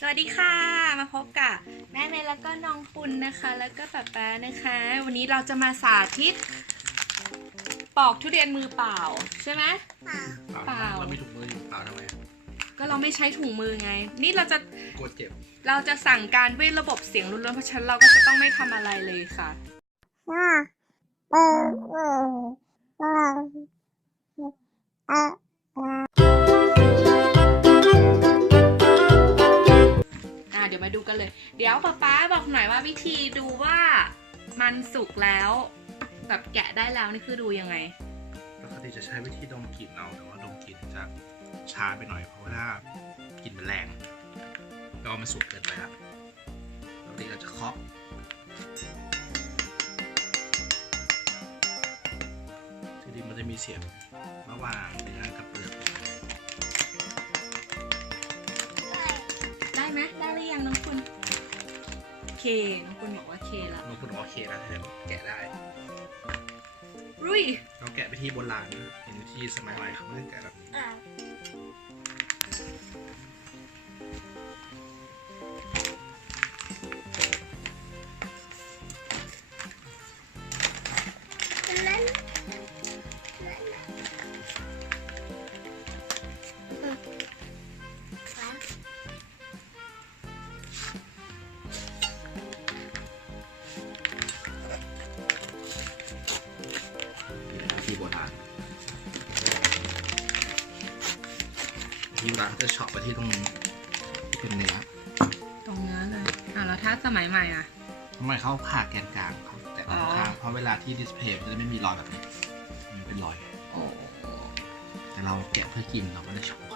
สวัสดีค่ะ มาพบกับแม่เมย์แล้วก็น้องปุณนะคะ แล้วก็ป๊าป๊านะคะ วันนี้เราจะมาสาธิต ปอกทุเรียนมือเปล่าใช่ไหม เปล่า เราไม่ถูกมืออยู่เปล่าทำไมก็เราไม่ใช้ถุงมือไง นี่เราจะกลัวเจ็บ เราจะสั่งการด้วยระบบเสียงล้วนๆเพราะฉะนั้นเราก็จะต้องไม่ทำอะไรเลยค่ะ อ่าเออเออเออ มาดูกันเลย เดี๋ยวป๊าป๊าบอกหน่อยว่าวิธีดูว่ามันสุกแล้ว แบบแกะได้แล้วนี่คือดูยังไงปกติจะใช้วิธีดมกลิ่นเอาแต่ว่าดมกลิ่นจะช้าไปหน่อย เพราะว่าถ้ากลิ่นมันแรงแล้วมันสุกเกินไปครับปกติเราจะเคาะทีนี้มันจะมีเสียงระหว่างเนื้อกับเปลือก ยังน้องคุณ เคน้องคุณบอกว่าเคแล้วน้องคุณโอเคแล้วเดี๋ยวแกะได้รุยเราแกะวิธีโบราณนะเห็นวิธีสมัยใหม่เขาไม่ได้แกะแบบนี้ วิธีโบราณเขาจะเฉาะไปที่ตรงนี้ที่เป็นเนื้อตรงนี้เลยอะแล้วถ้าสมัยใหม่อะ ทำไมเขาผ่าแกนกลางเขาแต่อ๋อข้างๆเพราะเวลาที่ดิสเพลย์มันจะไม่มีรอยแบบนี้มันเป็นรอย โอ้แต่เราแกะเพื่อกินเราไม่ได้โชว์ใ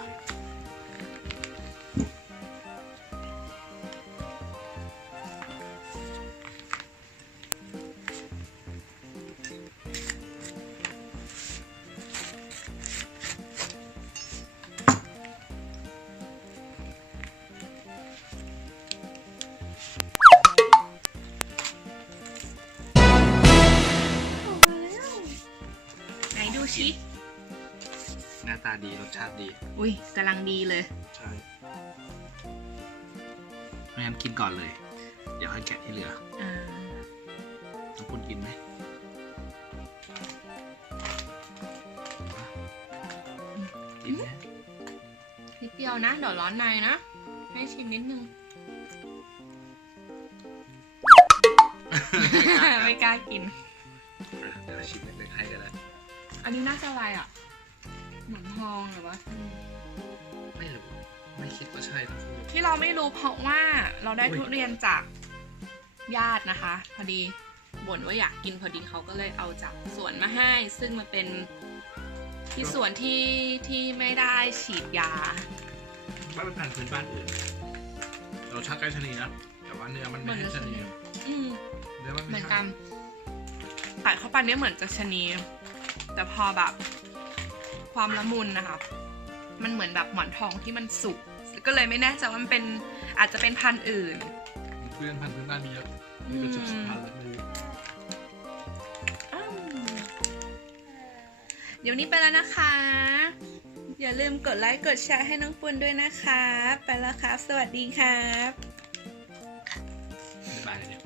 ชิ หน้าตาดีรสชาติดี อุ้ยกำลังดีเลย ใช่ไม่งั้นกินก่อนเลย เดี๋ยวค่อยแกะที่เหลืออ่าต้องคุณกินไหมกินไหมนิดเดียวนะ เดี๋ยวร้อนในนะ ให้ชิมนิดนึง ไม่กล้ากิน อันนี้น่าจะอะไรอะหนมทองหรือว่าไม่รู้ ไม่คิดว่าใช่ทั้งคู่ที่เราไม่รู้เพราะว่าเราได้อุ๊ยทุเรียนจากญาตินะคะ พอดีบ่นว่าอยากกินพอดีเขาก็เลยเอาจากสวนมาให้ ซึ่งมันเป็นที่สวนที่ที่ไม่ได้ฉีดยาว่าเป็นพันธุ์พื้นบ้านอื่นเราชาติใกล้ชะนีนะแต่ว่าเนื้อมันไม่ใช่ชะนีอืมเนื้อมันเหมืไม่อนใช่กันตัดเข้าไปเนี้ยเหมือนจะชะนี แต่พอแบบความละมุนนะคะ มันเหมือนแบบหมอนทองที่มันสุก ก็เลยไม่แน่ใจว่ามันเป็นอาจจะเป็นพันธุ์อื่น เพื่อนพันธุ์พื้นบ้านมีเยอะนี่ก็จะสิบพันแล้วไม่รู้อ้าวเดี๋ยวนี้ไปแล้วนะคะ อย่าลืมกดไลค์กดแชร์ให้น้องปุณด้วยนะคะ ไปแล้วครับ สวัสดีครับ บ๊ายบายเลยเนี่ย